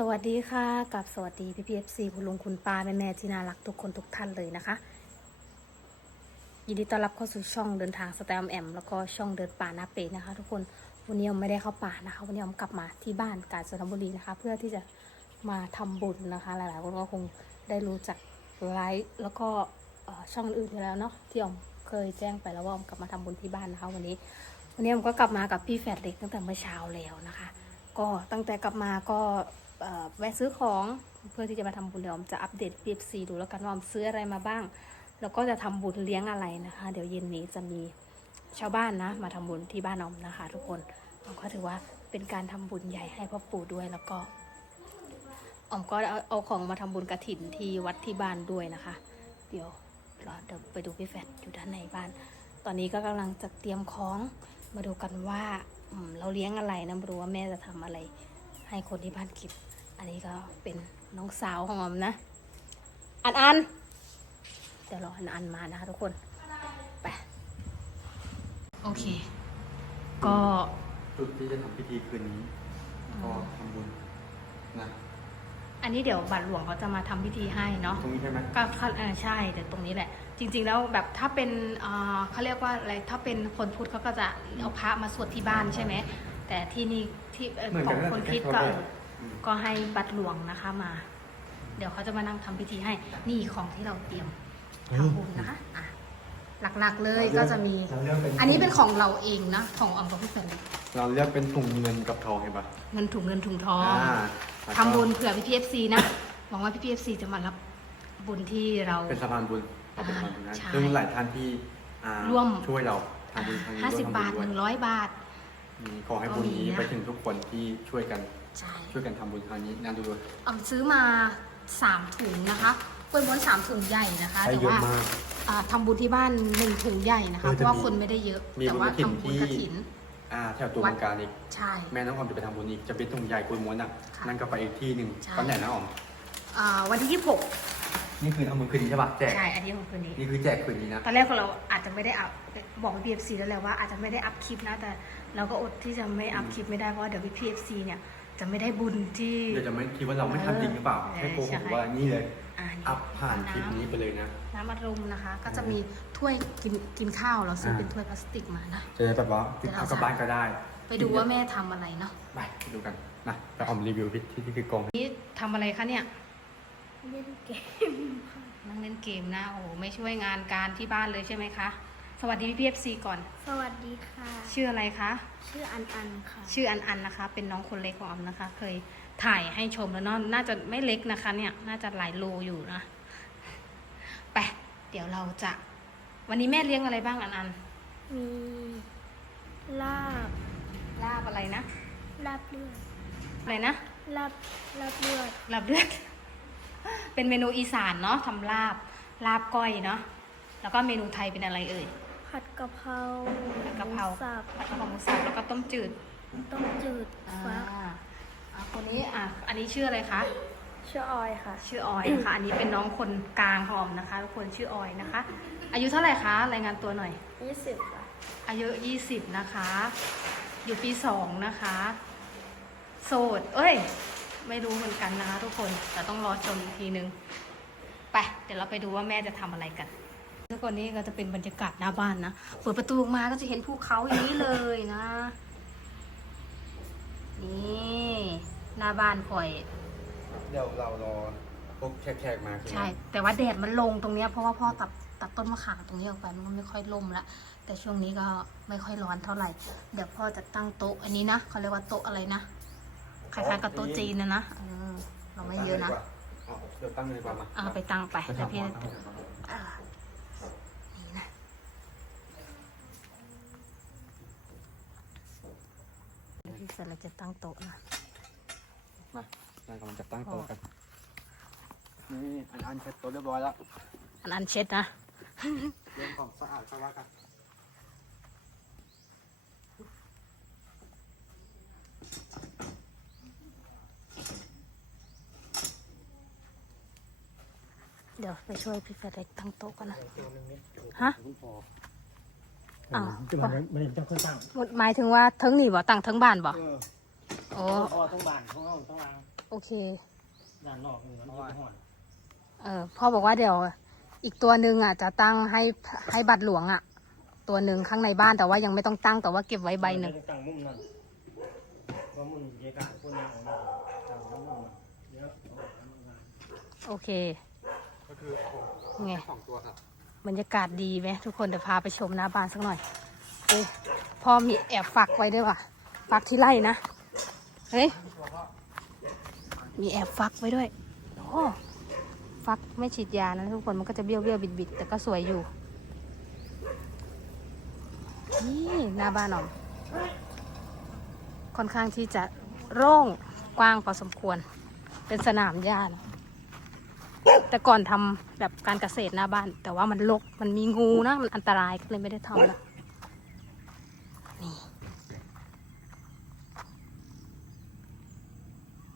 สวัสดีค่ะกับสวัสดีพี่พีเอฟซีคุณลุงคุณป้าแม่แม่ที่น่ารักทุกคนทุกท่านเลยนะคะ ยินดีต้อนรับเข้าสู่ช่องเดินทางสแตมแอมแล้วก็ช่องเดินป่านาเปนะคะ ทุกคนวันนี้ออมไม่ได้เข้าป่านะคะ วันนี้ออมกลับมาที่บ้านกาญจนบุรีนะคะ เพื่อที่จะมาทำบุญนะคะ หลาย ๆ คนก็คงได้รู้จักไลฟ์แล้วก็ช่องอื่นอยู่แล้วเนาะที่ออมเคยแจ้งไปแล้วว่าออมกลับมาทำบุญที่บ้านนะคะ วันนี้ วันนี้ออมก็กลับมากับพี่แฝดเล็กตั้งแต่เมื่อเช้าแล้วนะคะ ก็ตั้งแต่กลับมาก็ แวะซื้อของเพื่อที่จะมาทำบุญเดี๋ยวอมจะอัปเดต PFC ดูแล้วกันว่าออมซื้ออะไรมาบ้าง แล้วก็จะทำบุญเลี้ยงอะไรนะคะ เดี๋ยวเย็นนี้จะมีชาวบ้านนะ มาทำบุญที่บ้านออมนะคะ ทุกคนออมก็ถือว่าเป็นการทำบุญใหญ่ให้พ่อปู่ด้วยแล้วก็ออมก็เอาเอาของมาทำบุญกระถินที่วัดที่บ้านด้วยนะคะ เดี๋ยวเราเดี๋ยวไปดูพี่แฟดอยู่ด้านในบ้าน ตอนนี้ก็กำลังจะเตรียมของมาดูกันว่าเราเลี้ยงอะไรนะไม่รู้ว่าแม่จะทำอะไร ให้คนที่บ้านกิน อันนี้ก็เป็นน้องสาวของออมนะ อันอันเดี๋ยวรออันอันมานะคะทุกคน ไป โอเค ก็จุดที่จะทำพิธีคืนนี้ก็ทำบุญนะอันนี้เดี๋ยวบัตรหลวงเขาจะมาทำพิธีให้เนาะตรงนี้ใช่ไหมก็เขาเออใช่แต่ตรงนี้แหละ จริง ๆ แล้วแบบถ้าเป็นเอ่อเขาเรียกว่าอะไรถ้าเป็นคนพุทธเขาก็จะเอาพระมาสวดที่บ้านใช่ไหมแต่ที่นี่ที่เอ่อเหมือนขกัอนงนะคนแค่คริดคนก็ ละเอแบบออืมก็ให้บัตรหลวงนะคะมา เดี๋ยวเขาจะมานั่งทำพิธีให้นี่ของที่เราเตรียมทำบุญนะคะอะหลักๆเลยก็จะมี เราเลือกเป็น อันนี้เป็นของเราเองนะ ของออมกับพี่เฟรนเราเลือกเป็นถุงเงินกับทองเห็นปะเงินถุงเงินถุงทองอ่าแล้วก็ทำบุญเผื่อพี่พีเอฟซีนะ หวังว่าพี่พีเอฟซีจะมารับบุญที่เรา เป็นสะพานบุญเราเป็นสะพานบุญนะใช่ซึ่งหลายท่านที่อ่าร่วม ช่วยเราทำบุญครั้งนี้ห้าสิบร่วมบาททำหบุญนึ่งด้วยร้อยบาท มีขอให้บุญนี้ก็มีนะ ไปถึงทุกคนที่ช่วยกัน ใช่ช่วยกันทำบุญครั้งนี้น่าดูด้วยออมซื้อมาสามถุงนะคะกล้วยม้วนสามถุงใหญ่นะคะให้แต่เยอะว่า มาก อ่าทำบุญที่บ้านหนึ่งถุงใหญ่นะคะเออเพจะราะว่ามีคนไม่ได้เยอะ มีแต่ว่าบุญกฐินทำบุญที่ กระถิน อ่าแถวตัววัเมืดองการอีก ใช่ แม่น้องออมจะไปทำบุญอีก จะเป็นถุงใหญ่กุยม้วนอะ ค่ะนั่นก็ไปอีกที่หนึ่งใช่ ตอนไหนนะออม อ่าวันที่ยี่สิบหกนี่คือทำบุญคืนนี้ใช่ปะแจก ใช่อันนี้ของคืนนี้ นี่คือแจกคืนนี้นะ ตอนแรกของเราอาจจะไม่ได้อัพบอกพี่พีเอฟซีแล้วแหละว่าอาจจะไม่ได้อัพคลิปนะแต่เราก็อดที่จะไม่อัพคลิปไม่ได้เพราะว่าเดี๋ยวพี่พีเอฟซีเนี่ย จะไม่ได้บุญที่ เดี๋ยวจะไม่คิดว่าเราไม่ทำจริงหรือเปล่าเออให้โกหใช่กว่านี่เลย อ่านี่อัพผ่านคลิปนี้ไปเลยนะ น้ำอัดลมนะคะ ก็จะมีถ้วยกินกินข้าวเราซื้ออ่าเป็นถ้วยพลาสติกมานะ จะได้แบบว่าติดเอากลับบ้านก็ได้ ไปดูว่าแม่ทำอะไรเนาะไปไปดูกันนะไปออมรีวิวที่ที่ที่คือกองนี่ทำอะไรคะเนี่ย เล่นเกม นั่งเล่นเกมนะ โอ้โห ไม่ช่วยงานการที่บ้านเลยใช่ไหมคะ สวัสดีพี่พีเอฟซีก่อน สวัสดีค่ะ ชื่ออะไรคะ ชื่ออันอันค่ะ ชื่ออันอันนะคะ เป็นน้องคนเล็กของออมนะคะ เคยถ่ายให้ชมแล้วเนาะน่าจะไม่เล็กนะคะ เนี่ย น่าจะหลายโลอยู่นะไปเดี๋ยวเราจะ วันนี้แม่เลี้ยงอะไรบ้างอันอัน มีลาบ ลาบอะไรนะ ลาบเลือด อะไรนะ ลาบ ลาบเลือด ลาบเลือด เป็นเมนูอีสานเนาะทำลาบ ลาบก้อยเนาะ แล้วก็เมนูไทยเป็นอะไรเอ่ย ผัดกะเพราผัดกะเพรา หมูสับผัดกะเพราหมูสับแล้วก็ต้มจืดต้มจืดอ่าฟักอ่าคนนี้อะอันนี้ชื่ออะไรคะ ชื่อออยค่ะ ชื่อออยนะคะอันนี้เป็นน้องคนกลางหอมนะคะทุกคนชื่อออยนะคะ อายุเท่าไหร่คะรายงานตัวหน่อยยี่สิบค่ะ อายุ 20 นะคะ อยู่ปี2นะคะ โสด เอ้ย ไม่รู้เหมือนกันนะคะทุกคน แต่ต้องรอชมอีกทีนึง ไป เดี๋ยวเราไปดูว่าแม่จะทำอะไรกัน ทุกคนนี่ก็จะเป็นบรรยากาศหน้าบ้านนะ เปิดประตูออกมาก็จะเห็นภูเขาอย่างนี้เลยนะ นี่หน้าบ้านคอย เดี๋ยวเรารอพวกแขกๆมาใช่ แต่ว่าแดดมันลงตรงเนี้ยเพราะว่าพ่อตัดตัดต้นมะขามตรงนี้ออกไปมันก็ไม่ค่อยล่มละ แต่ช่วงนี้ก็ไม่ค่อยร้อนเท่าไหร่ เดี๋ยวพ่อจะตั้งโต๊ะอันนี้นะเขาเรียกว่าโต๊ะอะไรนะคล้ายๆกับโต๊ะจีนนะนะเออเราไม่เยอะนะเอาเดี๋ยวตั้งเลยดีกว่ามาอ่าไปตั้งไปไปเดี๋ยวทำพี่ พ่อตั้งก่อน อ่านี่นะ เดี๋ยวพี่เสร็จแล้วจะตั้งโต๊ะนะมาเรากำลังจะตั้งโต๊ะกันนี่อันอันเช็ดโต๊ะเรียบร้อยแล้วอันอันเช็ดนะเรื่องของสะอาดก็ว่ากันเดี๋ยวไปช่วยพี่เฟรเล็กตั้งโต๊ะกันนะฮะคุณพ ออ้าวจะมันมันจะค่อยตั้งหมายถึงว่าเทิงนี่บ่ตั้งเทิงบ้านบ่เออโอ้อ๋อต้องบานของเราต้องวางโอเค ด้านนอกนี่มันอยู่ห่อนเออพ่อบอกว่าเดี๋ยว อีกตัวหนึ่งอะจะตั้งให้ให้บัตรหลวงอะ ตัวหนึ่งข้างในบ้านแต่ว่ายังไม่ต้องตั้งแต่ว่าเก็บไว้ใบหนึ่งตั้งมุมนั่นว่ามุมเยกะคนยังออกมาตั้งมุมนั่นเดี๋ยวเอาออกมาโอเค ก็คือผมไง สองตัวครับ บรรยากาศดีไหมทุกคนเดี๋ยวพาไปชมหน้าบ้านสักหน่อยเอ้ยพ่อมีแอบฝักไว้ด้วยว่ะฝักที่ไร่นะเฮ้ยมีแอบฟักไว้ด้วยโอ้ฟักไม่ฉีดยานะทุกคนมันก็จะเบี้ยวเบี้ยวบิดบิดแต่ก็สวยอยู่ นี่หน้าบ้านหนอมค่อนข้างที่จะโล่งกว้างพอสมควร เป็นสนามหญ้านะ แต่ก่อนทำแบบการเกษตรหน้าบ้าน แต่ว่ามันรกมันมีงูนะ มันอันตรายก็เลยไม่ได้ทำละนี่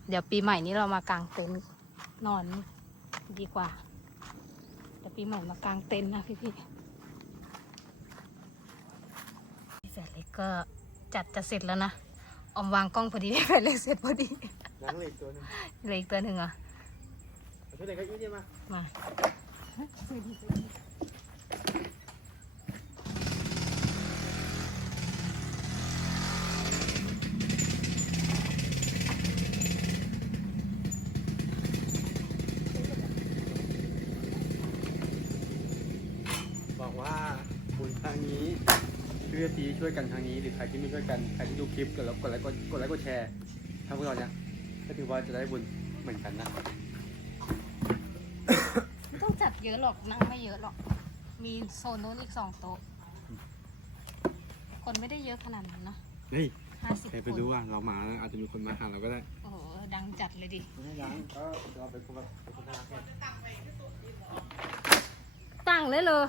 เดี๋ยวปีใหม่นี้เรามากางเต็นท์นอนดีกว่าเดี๋ยวปีใหม่มากางเต็นท์นะพี่พี่ๆแฟนเล็กก็จัดจะเสร็จแล้วนะออมวางกล้องพอดีแฟนเล็กเสร็จพอดีล้างเหล็กตัวหนึงเหลืออีกตัวหนึ่งเหรอเอา ช่วยเด็กก็ยุ่งเยี่ยมามาบอกว่าบุญครั้งนี้เพื่อทีช่วยกันครั้งนี้หรือใครที่ไม่ช่วยกันใครที่ดูคลิปกดแล้วกดไลค์กดกดไลค์กดแชร์ทาพวกเราเนี่ยก็ถือว่าจะได้บุญเหมือนกันนะ เยอะหรอกนั่งไม่เยอะหรอก มีโซนโน้นอีกสองโต๊ะ คนไม่ได้เยอะขนาดนั้นนะเฮ้ยห้าสิบใครคไปนรู้ว่าเรามาแล้วอาจจะมีคนมาหาเราก็ได้ โอ้โหดังจัดเลยดิ ไม่ยังก็เราเป็นคนแบบเป็นคนน่ารักไงตั้งเลยเลย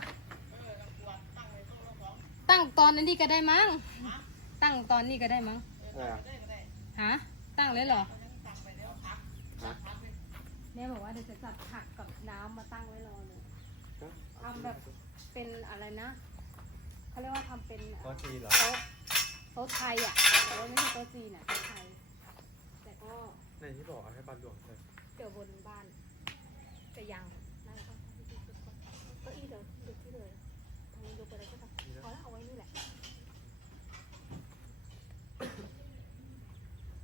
ตั้งตอนนี้ก็ได้มั้ง ตั้งตอนนี้ก็ได้มั้ง เออฮะ ตั้งเลยเหรอ ฮะ แม่บอกว่าเดี๋ยวจะจัดผักกับน้ำมาตั้งไว้รอเลยทำแบบเป็นอะไรนะเขาเรียกว่าทำเป็นก็จีเหรอโต๊ะโต๊ะไทยอะแต่ว่าไม่ใช่โต๊ะจีนอะโต๊ะไทย แต่ก็ในที่บอกเอาให้บันหลวงเลยเดี๋ยวบนบ้านจะยังนั่งต้องทำที่สุดก่อนเก้าอี้เดี๋ยวเดี๋ยวที่เลยทางนี้ยกไปเลยก็ได้พอแล้วเอาไว้นี่แหละ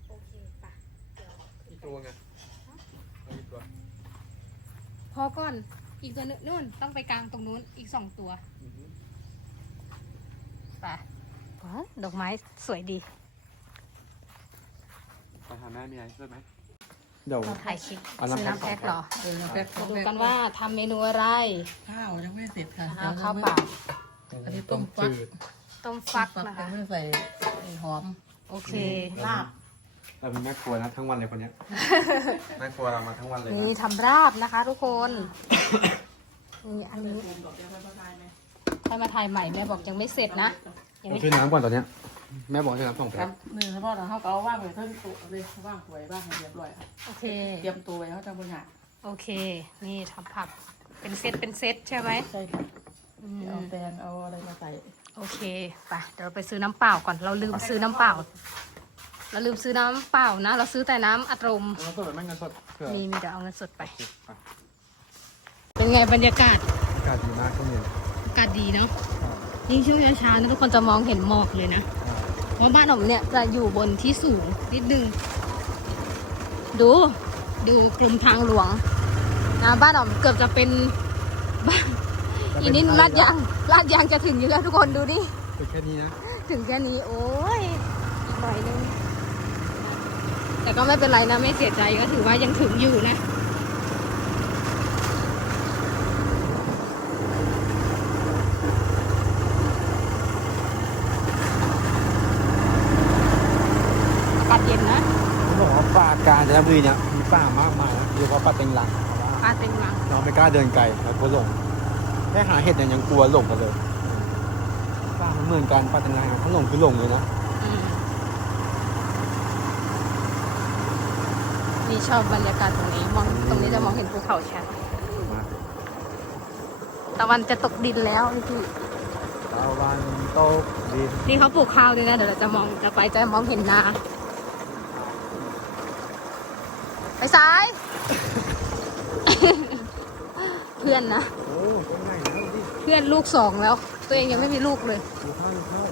โอเคปะเดี๋ยวอีกตัวไงเอาอีกตัว พ อก่อน อีกตัวนึงนู่นต้องไปกลางตรงนู้นอีกสองตัวอือฮึไปว้าดอกไม้สวยดีไปหาแม่มีอะไรช่วยไหมเดี๋ยว เราถ่ายคลิปเอาน้ำซื้อน้ำแพ็แพ็คคก่อน เหรอเออแล้วแพ็คมาดูกันว่าทำเมนูอะไรข้าวยังไม่เสร็จค่ะอ่าดี๋ยวข้าวไม่เปล่าอันนี้ต้มฟักจืดต้มฟักฟักนะคะยังไม่ใส่ไอ้หอม โอเค ลาบ เราเป็นแม่ครัวนะทั้งวันเลยคนเนี้ย แม่ครัวเรามาทั้งวันเลยนี่นะทำราบนะคะ ทุกคนนี่อันนี้ผมบอกยังไม่พอทายไหมให้มาถ่ายใหม่แม่บอกยังไม่เสร็จนะยังผมไม่ช่วยน้ำก่อนตอนเนี้ย แม่บอกช่วยน้ำสองคแพ็รัคบหนึ่งเฉพาะเราเขาก็เอาว่างไว้เท่าตัวเลยว่างป่วยว่างให้เรียบร้อยอะโอเค เตรียมตัวไว้เขาจะบริหารโอเค นี่ทำผักเป็นเซตเป็นเซตใช่ไหมใช่ค่ะอืมเอาแตงเอาอะไรมาใส่โอเคไปเดี๋ยวเราไปซื้อน้ำเปล่าก่อนเราลืมซื้อน้ำเปล่า เราลืมซื้อน้ำเปล่านะ เราซื้อแต่น้ำอัดลมเงินสดหรือไม่เงินสดเผื่อมีมีเดี๋ยวเอาเงินสดไป โอเคไปเป็นไงบรรยากาศอากาศดีมากช่วงเย็นอากาศดีเนาะยิ่งช่วงเช้าๆนี่ทุกคนจะมองเห็นหมอกเลยนะเพราะบ้านผมเนี่ยจะอยู่บนที่สูงนิดนึง ดูดูกรมทางหลวงนะบ้านผมเกือบจะเป็นบ้านอีนิดลาดยางลาดยางจะถึงอยู่แล้วทุกคนดูดิเป็นแค่นี้นะ ถึงแค่นี้โอ้ยอีกหน่อยนึง แต่ก็ไม่เป็นไรนะไม่เสียใจก็ถือว่ายังถึงอยู่นะอากาศเย็นนะเขาบอกว่าป่ากาญจนบุรีเนี่ยมีป่ามากมายนะโดยเฉพาะป่าเต็งรังเพราะว่าปลาเต็มหลังเราไม่กล้าเดินไกลเรากลัวหลงแค่หาเห็ดเนี่ยยังกลัวหลงกันเลยป่ามันเหมือนกันป่าเต็งรังอะถ้าหลงคือหลงเลยนะ อืม นี่ชอบบรรยากาศตรงนี้มองตรงนี้จะมองเห็นภูเขาชัดมาตะวันจะตกดินแล้วพี่ตะวันตกดินนี่เขาปลูกข้าวด้วยนะเดี๋ยวเราจะมองจะไปจะมองเห็นนาไปซ้าย เพื่อนนะโอ้เป็นไงนะดิเพื่อนลูกสองแล้ว ตัวเองยังไม่มีลูกเลยดูข้าวดูข้าว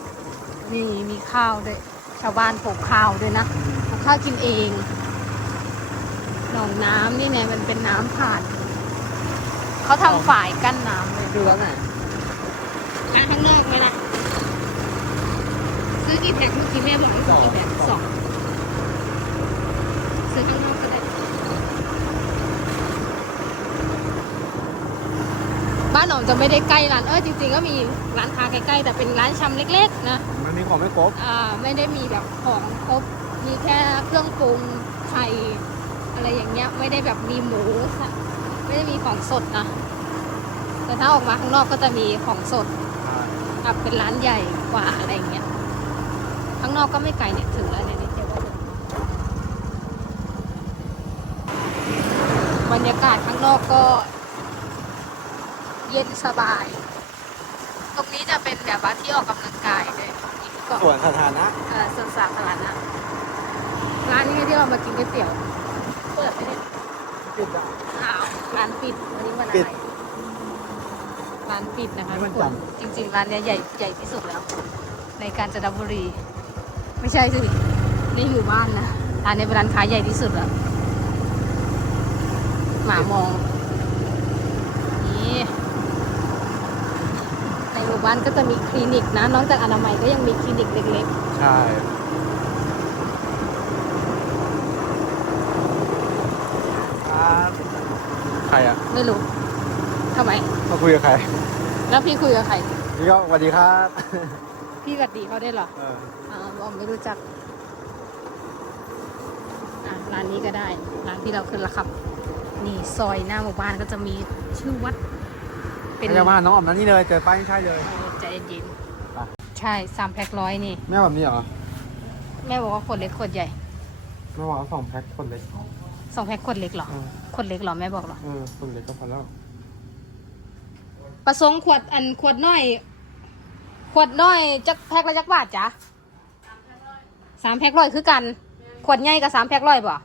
นี่มีข้าวด้วย ชาวบ้านปลูกข้าวด้วยนะปลูกข้าวกินเอง หนองน้ำนี่เนี่ยมันเป็นน้ำผ่าน เขาทำฝายกั้นน้ำเลยดูแล้วไงอันข้างนอกไหมล่ะซื้อกี่แพ็คเมื่อกี้แม่บอกว่าซื้อกี่แพ็คสองซื้อข้างนอกก็ได้ บ้านหนองจะไม่ได้ใกล้ร้าน เออจริงๆก็มีร้านค้าใกล้ๆแต่เป็นร้านชำเล็กๆนะ มันมีของไม่ครบ อ่า ไม่ได้มีแบบของครบ มีแค่เครื่องปรุงไข่ อะไรอย่างเงี้ยไม่ได้แบบมีหมูสัตว์ไม่ได้มีของสดนะแต่ถ้าออกมาข้างนอกก็จะมีของสดอะเป็นร้านใหญ่กว่าอะไรอย่างเงี้ยข้างนอกก็ไม่ไกลเนี่ยถึงแล้วเนี่ยนิดเดียวก็ถึงบรรยากาศข้างนอกก็ เย็นสบาย ตรงนี้จะเป็นแบบว่าที่ออกกำลังกายเลยอีกเกาะส่วนสถานะเอ่อสวนสาธารณะร้านนี้ที่เรามากินก๋วยเตี๋ยว เปิดไหมเนี่ยปิดอะ อ้าวร้านปิดวันนี้วันอะปิไรดร้านปิดนะคะไม่ทุวักนคจันนทร์ จริง ๆ ร้านเนี้ยใหญ่ใหญ่ที่สุดแล้ว ในกาญจนบุรี ไม่ใช่สินี่อยู่บ้านนะร้านนี้เป็นร้านค้าใหญ่ที่สุดแล้วหมามองนี่ในหมู่บ้านก็จะมีคลินิกนะนอกจากอนามัยก็ยังมีคลินิกเล็กใช่ครับใค รอะๆไม่รู้ทำไม มาคุยกับใครแล้วพี่คุยกับใคร นี่ก็สวัสดีครับพี่กัดดีเขาได้เหรอเอออ่าบอมไม่รู้จักอะร้านนี้ก็ได้ร้านที่เราขึ้นละครับ นี่ซอยหน้าหมู่บ้านก็จะมีชื่อวัด เป็นไม่ใช่ว่าน้องออมนั้นนี่เลยเจอป้ายไม่ใช่เลยเออใจเย็นไปใช่สามแพ็คร้อยนี่ แม่แบบนี้เหรอแม่บอกว่าขวดเล็กขวดใหญ่ แม่บอกว่าสองแพ็คคนเล็ก สองแพ็คขวดเล็กเหรอเออขวดเล็กเหรอแม่บอกเหรอเออคนเล็กก็พอแล้วประสงค์ขวดอันขวดน้อย ขวดน้อยจักแพ็คละจักบาทจ๊ะสามแพ็คร้อยคือกัน ขวดใหญ่กับสามแพ็คร้อยบ่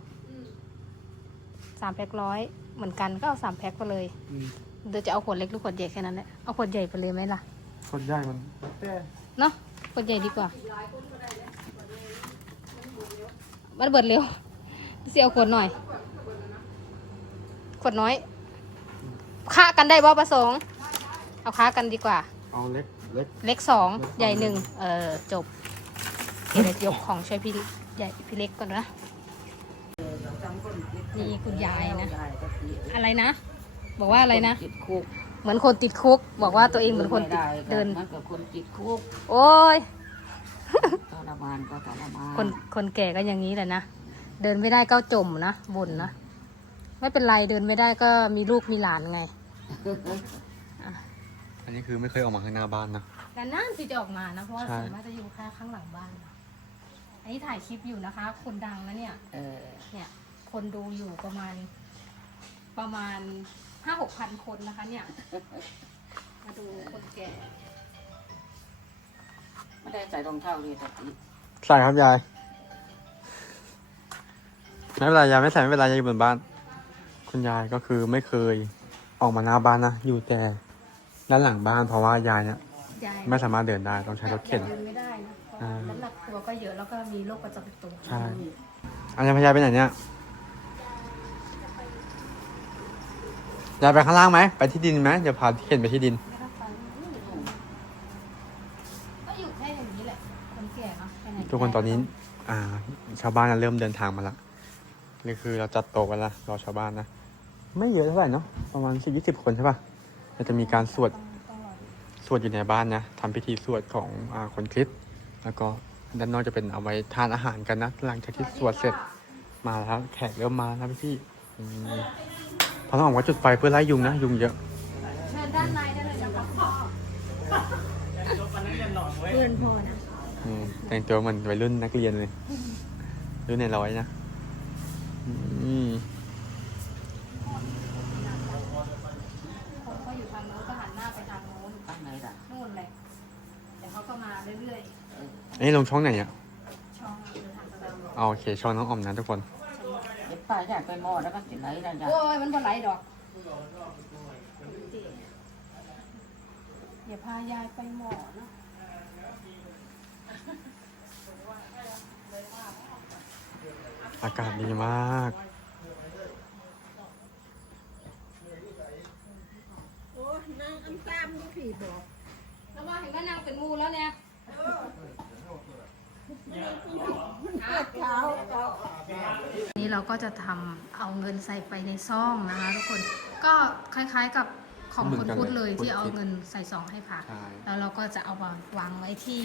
สามแพ็คร้อยเหมือนกันก็เอาสามแพ็คไปเลยอืมเดี๋ยวจะเอาขวดเล็กหรือขวดใหญ่แค่นั้นแหละเอาขวดใหญ่ไปเลยไหมล่ะคนใหญ่มันเนาะขวดใหญ่ดีกว่ามันเบิดเร็ว เสียเอาขวดหน่อย ขวดน้อยค่ากันได้บ่ประสงค์ เอาค้ากันดีกว่า เอาเล็กเล็กเล็กสองเล็กสองใหญ่หนึ่งเออจบเดี๋ยวยกของช่วยพี่ใหญ่พี่เล็กก่อนนะนี่คุณยายนะ อะไรนะ บอกว่าอะไรนะจิตคุกเหมือนคนติดคุก บอกว่าตัวเองเหมือนคนติดเดินมันกับคนจิตคุก โอ้ยทรมานก็ทรมานคนคนแก่ก็อย่างนี้แหละนะ เดินไม่ได้ก็จมนะบ่นนะไม่เป็นไรเดินไม่ได้ก็มีลูกมีหลานไงอันนี้คือไม่เคยออกมาข้างหน้าบ้านนะแต่นั่นที่จะออกมานะเพราะว่าใช่ส่วนมากจะอยู่แค่ข้างหลังบ้านนะอันนี้ถ่ายคลิปอยู่นะคะ คนดังนะเนี่ยเออเนี่ย คนดูอยู่ประมาณ ประมาณห้าหกพันคนนะคะเนี่ย มาดูคนแก่ไม่ได้ใส่รองเท้าเลยแต่ติใส่ครับยาย ไม่เป็นไรยายไม่ใส่ไม่เป็นไรยายอยู่บนบ้าน คุณยายก็คือไม่เคยออกมาหน้าบ้านนะอยู่แต่ด้านหลังบ้านเพราะว่ายายเนี่ยยายไม่สามารถเดินได้ต้องใช้รถเข็นดินไม่ได้นะเพราะอ่าน้ำหนักตัวก็เยอะแล้วก็มีโรคประจำตัวใช่ อันนี้พยายไปไหนเนี่ยยายไปข้างล่างไหมไปที่ดินไหมเดี๋ยวพาเข็นไปที่ดิน ไม่ต้องไปก็อยู่แค่อย่างนี้แหละคนแก่เนาะไปไห ทุกคนตอนนี้ อ่า ชาวบ้านน่ะเริ่มเดินทางมาละ นี่คือเราจัดโต๊ะกันละรอชาวบ้านนะ ไม่เยอะเท่าไหร่เนาะประมาณสิบยี่สิบคนใช่ปะเราจะมีการสวดต้องรอดูสวดอยู่ในบ้านนะทำพิธีสวดของอาคนคริสต์แล้วก็ด้านนอกจะเป็นเอาไว้ทานอาหารกันนะหลังจากที่สวดเสร็จมาแล้วแขกเริ่มมาแล้วพี่ๆอืมพอต้องออกว่าจุดไฟเพื่อไล่ยุงนะ ยุงเยอะเชิญด้านในได้เลยนะคะพ่อเพื่อนพ่อนะอืมแต่งตัวเหมือนวัยรุ่นนักเรียนเลยรุ่นในร้อยนะอืม คนเขาอยู่ทางโน้นก็หันหน้าไปทางโน้นตั้งไหนล่ะนู่นแหละเดี๋ยวเขาก็มาเรื่อยอันนี้ลงช่องไหนอะๆ ช่องเดินทางตะวันออกเอาโอเคช่องน้องออมนะทุกคนเย็บป้าอยากไปหม้อแล้วมันสิไหลได้จ้ะโอ้ยมันบ่ไหลดอกอย่าพายายไปหมอเนาะ อากาศดีมากแล้วว่าเห็นว่านางเป็นงูแล้วเนี่ยนี่เราก็จะทำเอาเงินใส่ไปในซองนะคะทุกคนก็คล้ายๆกับของเหมืคอนนกันพุทธเลยเลยที่เอาพุทธเงินใส่ซองให้พระใช่ แล้วเราก็จะเอามาวางไว้ที่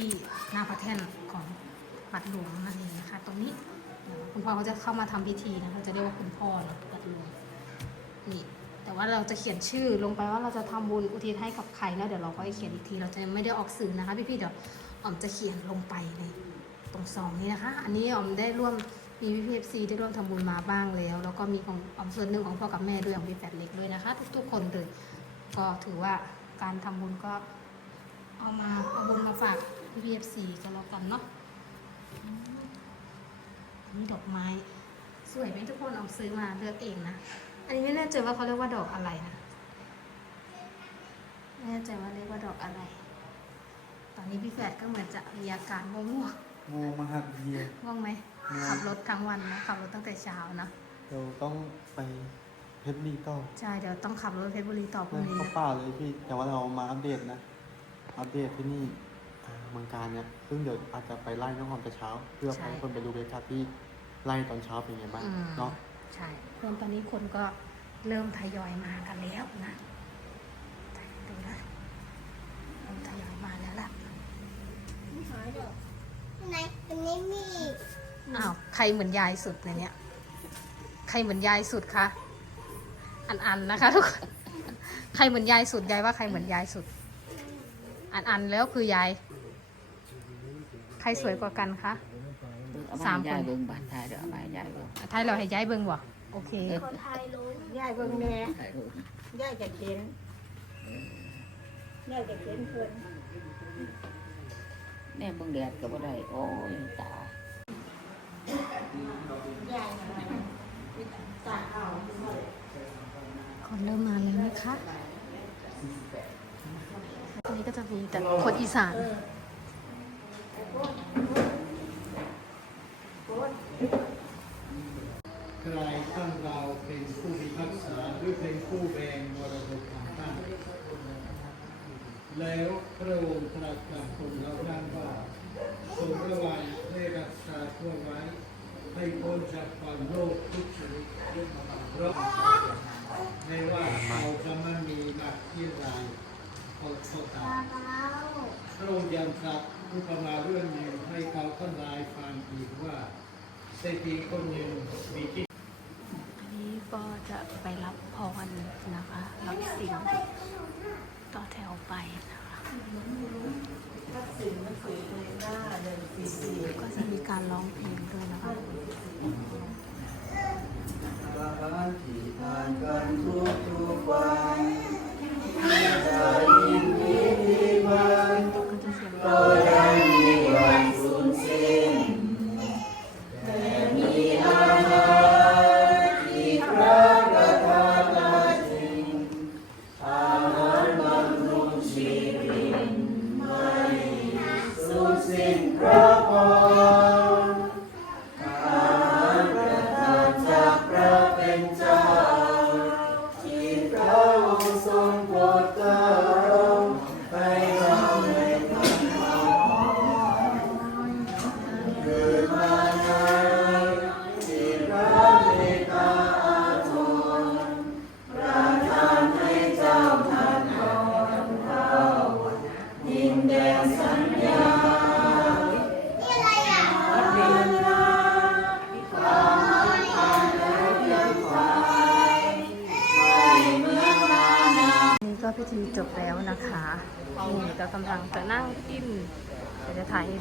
หน้าพระแท่นของวัดหลวงนั่นเองนะคะตรงนี้เดี๋ยวคุณ พ่อเขาจะเข้ามาทำพิธีนะคะจะเรียกว่าคุณพ่อเนาะวัดหลวงนี่แต่ว่าเราจะเขียนชื่อลงไปว่าเราจะทำบุญอุทิศให้กับใครแล้วเดี๋ยวเราก็เขียนอีกทีเราจะไม่ได้ออกสื่อนะคะพี่ๆเดี๋ยวออมจะเขียนลงไปในตรงซองนี้นะคะ อันนี้ออมได้ร่วมมีพี่พีเอฟซีได้ร่วมทำบุญมาบ้างแล้ว แล้วก็มีของออมส่วนหนึ่งของพ่อกับแม่ด้วยของพี่แปดเล็กด้วยนะคะ ทุกๆคนเลยก็ถือว่าการทำบุญก็เอามาเอาบุญมาฝากพี่พีเอฟซีก็แล้วกันเนาะ นนี้ดอกไม้ สวยไหมทุกคนออมซื้อมาเลือกเองนะ อันนี้ไม่แน่ใจว่าเขาเรียกว่าดอกอะไรนะไม่แน่ใจว่าเรียกว่าดอกอะไร ตอนนี้พี่แฝดก็เหมือนจะมีอาการง่วงงูมาหักเยียๆง่วงไหมขับรถทั้งวันนะขับรถตั้งแต่เช้านะเราต้องไปเพชรบุรีต่อใช่เดี๋ยวต้องขับรถเพชรบุรีต่อพรุ่งนี้เข้านะป่าเลยพี่แต่ว่าเรามาอัปเดตนะอัปเดตที่นี่อ่าเมืองการเนี่ยซึ่งเดี๋ยวอาจจะไปไล่น้องหอมแต่เช้า เพื่อให้คนไปดูบรรยากาศที่ ไล่ตอนเช้าเป็นไงบ้างอืม เนาะใช่เพื่อนตอนนี้คนก็เริ่มทยอยมากันแล้วนะดูนะเริ่มทยอยมาแล้วล่ะไหนอันนี้มีอ้าวใครเหมือนยายสุดในเนี้ยใครเหมือนยายสุดคะอันอันนะคะทุกคนใครเหมือนยายสุดยายว่าใครเหมือนยายสุด อันอันแล้วคือยาย ใครสวยกว่ากันคะ สามคนเบิ่งบาดทายเดี๋ยวเอามายายเบิ่งไทยเราให้ยายเบิ่งบ่โอเคคนไทยรู้ยายเบิ่งแม่ถ่ายรูปยายจะเขียนยายจะเขียนเพิ่นแน่เบิ่งแดดก็บ่ได้โอ้ยตาคนเริ่มมาแล้วนะคะอันนี้ก็จะมีแต่คนอีสานใครตั้งเราเป็นผู้พิพากษาหรือเป็นผู้แบ่งมรดกของท่าน แล้วพระองค์ตรัสกับคนเหล่านั้นว่าทรงระวังให้รักษาตัวไว้ ให้พ้นจากความโลภทุกชนิดเพราะไม่ว่าเราจะไม่มีมากที่ไรก็ก็ตามพระองค์ยังตรัสอุปมาเรื่องหนึ่งให้เขาทั้งหลายฟังอีกว่าเศรษฐีคนหนึ่งมีที่ก็จะไปรับพรนะคะ รับสิ่งต่อแถวไปนะคะ ก็จะมีการร้องเพลงด้วยนะ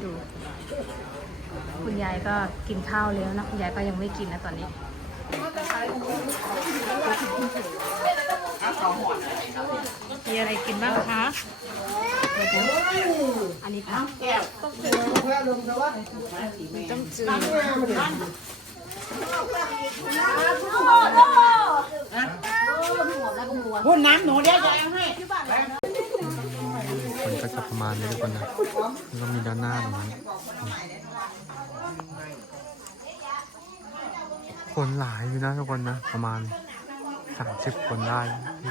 ดี๋ยวจะถ่ายให้ดู คุณยายก็กินข้าวแล้วนะ คุณยายก็ยังไม่กินนะตอนนี้มีอะไรกินบ้างคะเดี๋ยวๆอันนี้ค่ะต้มจืดพุ่นน้ำหนูเดี๋ยวจะเอาให้คนก็ จะประมาณนี้ทุกคนนะแล้วก็มีด้านหน้าตรงนี้คนหลายอยู่นะทุกคนนะประมาณสามสิบคนได้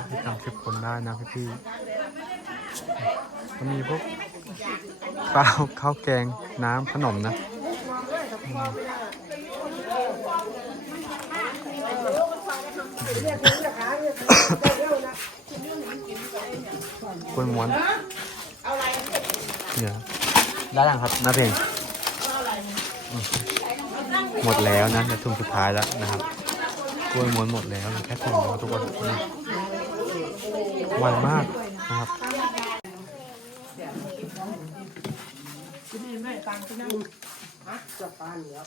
พี่สามสิบคนได้นะพี่พี่ๆก็มีพวกข้าวข้าวแกงน้ำขนมนะอืมกล้วยม้วน ได้ยังครับน้าเพลงหมดแล้วนะจะถุงสุดท้ายแล้วนะครับกล้วยม้วนหมดแล้วเหลือแค่ถุงเดียวทุกคนนี่ไวมากนะครับที่นี่ไม่ตังค์ที่นั่งฮะจะปลาเหลือ